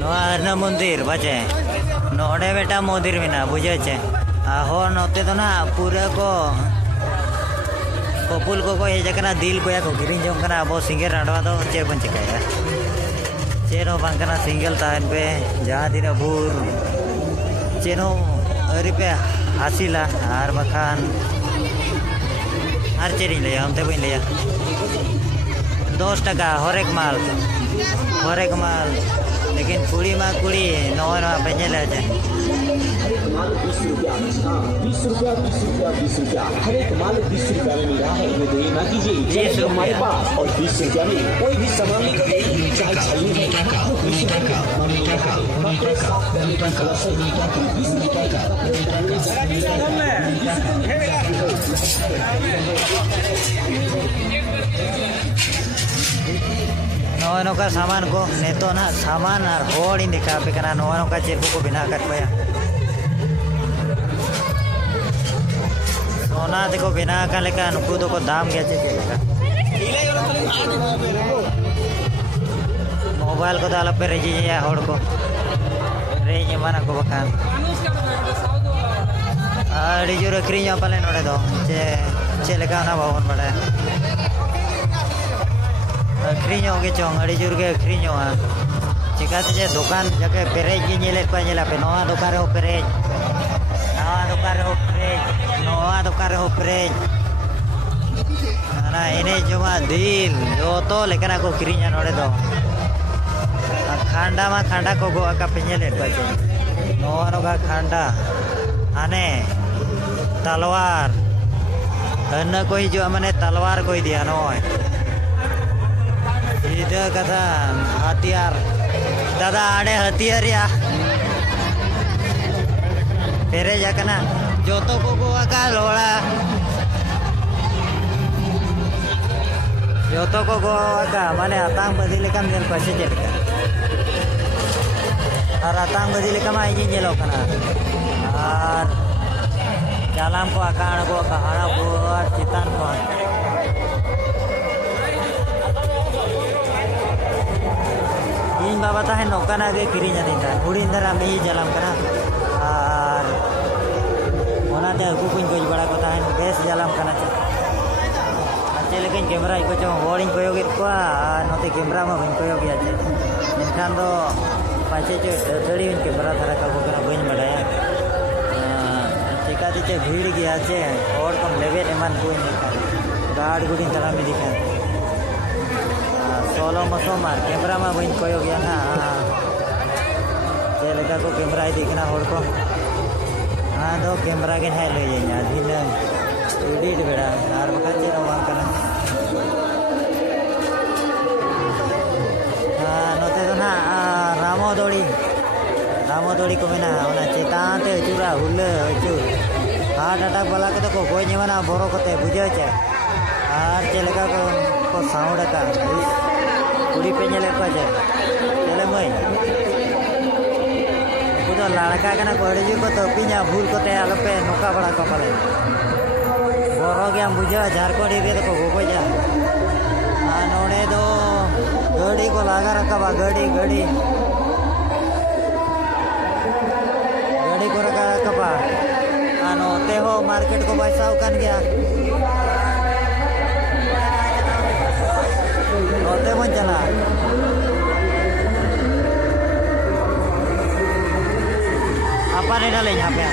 नोआ मंदिर बचे नोड़े बेटा मंदिर में बुझे हो नोते तो ना पूरा को पपुल को हेजना दिल को किरी जोंकना अब सिंगल राडवा तो चे बन चिकाया चेनो बांकना सिंगल तहन पे जहाँ दिन भूर चेनो अरी पे हासिला और बखान और चेरी लिया हम तो बन लिया 10 टका हर एक माल लेकिन कुड़ी मा कुड़ी नवा पे ले जाए 20 रुपया 20 रुपया हर एक माल 20 रुपया में मिल रहा है। ये देरी ना कीजिए हमारे पास और 20 रुपया में कोई भी सामान चाहे चाहिए नवा नौका सामान को नेतो ना सामान और होड़ दिखा पे कना नवा नौका चेक को बिना कर पाया सोना देखो बिना का लेका नुकु तो को दाम गया चेक मोबाइल को दाल पे रेजी या होड़ को रेजी माना को बखान अड़ी जो रखरी यहाँ पाले नोड़े दो चे लेका ना भवन बड़ा अखरी होगी चोंग अड़ी जुर के अखरी चिकाते जे दुकान जाके पेरेज की नेले पे नवा दुकान हो पेरेज नवा दुकान हो पेरेज ना इने जमा दिल जो तो लेकिन को किरिnya नोड़े दो खांडा को गो का पे नेले पाचे नवा नोका खांडा आने तलवार अन्न कोई जो मने तलवार कोई दिया नोय इधर कथा हथियार दादा आड़े हथियार या पेरे जाकना जो तो को का लोड़ा जो तो को का माने आतांग बदी लेकम जन पैसे चलका और आतांग बदी लेकम आई जी जेलो कना और जालाम को आकाण को कहाड़ा को चितान को इन बाबा ताहे नौकाना गे किरिnya dinda उड़ी इंदरा में ही जलाम कना और ओनाते अगु कुन गज बड़ा को ताहे बेस जलाम कना अच्छे लेकिन कैमरा इको चो होड़िंग को योगिर को नोते कैमरा में बन को योगी अच्छे इनखान दो पाचे चो डड़ी उन कैमरा थारा का को कना बन बड़ाया चिकाती चे भीड़ गया चे और कम लेवे एमान कोई देखा गाड़ गुड़ी तरह में दिखा सोलो मसो मार कैमरा में बन कोयो गया ना चे लेका को कैमरा ही दिखना होड़ को हाँ दो कैमरा के है ले जाइए अधीन एडिट बेड़ा आर बका चे रवा करना नोते तो ना रामोदोड़ी को बिना ओना चेतान ते चूरा हुल चूर हार्ट अटैक वाला के तो कोई निवाना बोरो कोते बुझे चे आर चे लेका को साउंड का कुड़ी पे नेले को जे चले मई तो लड़का कना को अड़ी को तो पिया भूल को ते आलो पे नोका बड़ा को पाले बोरो गया बुझा झारखंड रे तो गोगो जा नोने दो गाड़ी को लगा रखा बा गाड़ी को रखा बा आनो ते हो मार्केट को पैसा उकान गया नोते मन चला apa nih डाले यहाँ पे